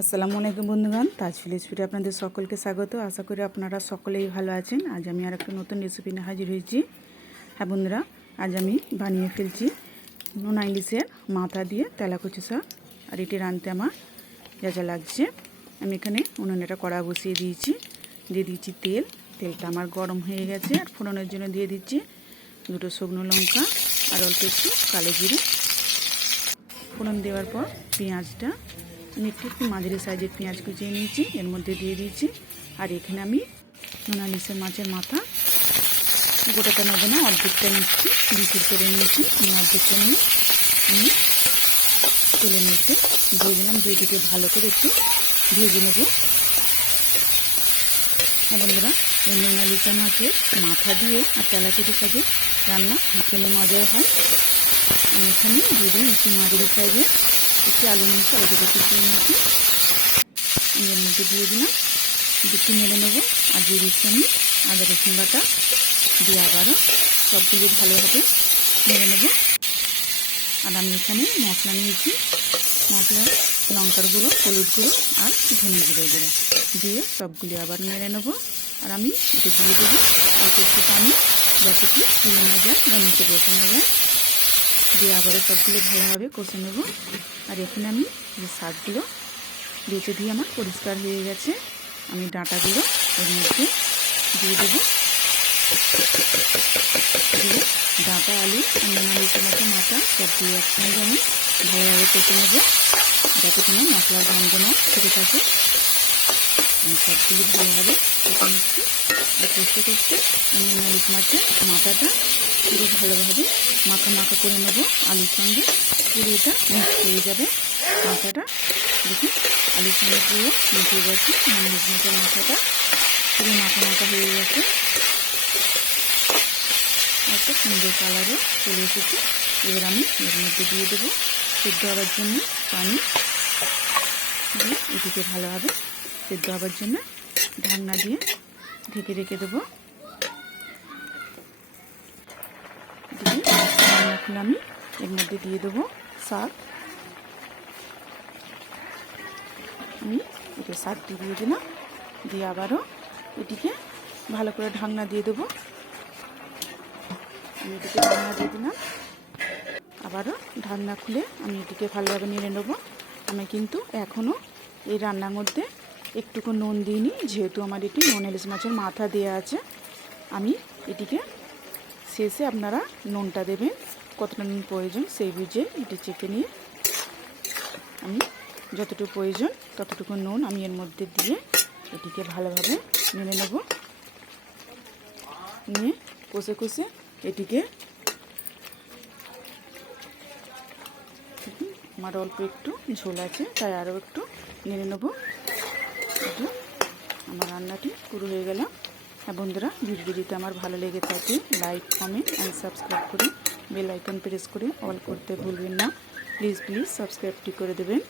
আসসালামু আলাইকুম বন্ধুগণ, তাজ রেসিপিতে আপনাদের সকলকে স্বাগত। আশা করি আপনারা সকলেই ভালো আছেন। আজ আমি আর একটা নতুন রেসিপি নিয়ে হাজির হয়েছি। হ্যাঁ বন্ধুরা, আজ আমি বানিয়ে ফেলছি নোনা ইলিশের মাথা দিয়ে তেলাকুচি শাক। আর এটি রাঁধতে আমার যা যা লাগছে, আমি এখানে উনুনে একটা কড়া বসিয়ে দিয়েছি। দিয়ে দিচ্ছি তেল। তেলটা আমার গরম হয়ে গেছে। আর ফোড়নের জন্য দিয়ে দিচ্ছি দুটো শুকনো লঙ্কা আর অল্প একটু কালো জিরে। ফোড়ন দেওয়ার পর পেঁয়াজটা আমি একটু মাঝারি সাইজের পেঁয়াজ কুচিয়ে নিয়েছি, এর মধ্যে দিয়ে দিয়েছি। আর এখানে আমি নোনা ইলিশের মাছের মাথা গোটাটা নেবো না, অর্ধেকটা নিচ্ছি, বিক্রি করে নিয়েছি। আমি অর্ধেকটা নিয়ে আমি তেলের মধ্যে দিয়ে দিলাম। দিয়ে দিকে ভালো করে একটু ভেজে নেব। বন্ধুরা, এই নোনা ইলিশের মাছের মাথা দিয়ে আর তেলাকুচি শাকের রান্না ভীষণ মজার হয়। আমি এখানে দিয়ে দিন একটু মাঝারি সাইজের একটি আলু নিয়েছি, আলুটাকে কুচিয়ে নিয়েছি। আমি এর মধ্যে দিয়ে দিলাম, একটু নেড়ে নেবো। আর দিয়ে দিচ্ছি আমি আদা রসুন বাটা, দিয়ে আবারও সবগুলি ভালোভাবে নেড়ে নেব। আর আমি এখানে মশলা নিয়েছি, মশলা লঙ্কার গুঁড়ো, হলুদ গুঁড়ো আর ধনে জিরে গুঁড়ো দিয়ে সবগুলি আবার নেড়ে নেব। আর আমি এটা দিয়ে দেবো অল্প একটু পানি, যাতে কি তুলে না যায় বা নিচে বসে না যায়। দিয়ে আবারও সবগুলো ভালোভাবে কষে নেব। আর এখানে আমি যে শাকগুলো বেঁচে দিয়ে আমার পরিষ্কার হয়ে গেছে, আমি ডাঁটাগুলো এর মধ্যে দিয়ে দেবো। দিয়ে ডাঁটা, আলু আর নোনা ইলিশের মতো মাথা সবগুলো একসঙ্গে আমি ভালোভাবে কষে নেব, যাতে কোনো মশলার গন্ধ না থেকে থাকে। আমি সবগুলো ভালোভাবে কষে নিচ্ছি। আর কষতে কষতে আমি নোনা ইলিশ মাছের মাথাটা পুরো ভালোভাবে মাখা মাখা করে নেব আলুর সঙ্গে। পুরো এটা মিক্স হয়ে যাবে মাথাটা। দেখুন আলুর সঙ্গে পুরো মিশে গেছে নোনা ইলিশ মাছের মাথাটা, পুরো মাখা মাখা হয়ে গেছে। একটা সুন্দর কালারও চলে এসেছে। এবার আমি এর মধ্যে দিয়ে দেবো সেদ্ধ হওয়ার জন্য পানি, দিয়ে এটিকে ভালোভাবে সেদ্ধ হওয়ার জন্য ঢাকনা দিয়ে ঢেকে রেখে দেবো। ঢাকনা খুলে আমি এর মধ্যে দিয়ে দেবো শাক। আমি এতে শাকটি দিয়ে দিলাম, দিয়ে আবারও এটিকে ভালো করে ঢাকনা দিয়ে দেবো। আমি এটিকে ঢাকনা দিয়ে দিলাম, আবারও ঢাকনা খুলে আমি এটিকে ভালোভাবে নেড়ে নেবো। আমি কিন্তু এখনও এই রান্নার মধ্যে একটুকু নুন দিইনি, যেহেতু আমার এটি নোনা ইলিশ মাছের মাথা দেওয়া আছে। আমি এটিকে শেষে আপনারা নুনটা দেবেন, কতটা নুন প্রয়োজন সেই বুঝে এটি চেপে নিয়ে আমি যতটুকু প্রয়োজন ততটুকু নুন আমি এর মধ্যে দিয়ে এটিকে ভালোভাবে নেড়ে নেব। নিয়ে কষে কষে এটিকে আমার অল্প একটু ঝোল আছে, তাই আরও একটু নেড়ে নেব। এটা আমার রান্নাটি পুরো হয়ে গেল। হ্যাঁ বন্ধুরা, ভিডিও যদি আমার ভালো লেগে থাকে লাইক, কমেন্ট অ্যান্ড সাবস্ক্রাইব করে বেল আইকন প্রেস করে অল করতে ভুলবেন না। প্লিজ সাবস্ক্রাইবটি করে দেবেন।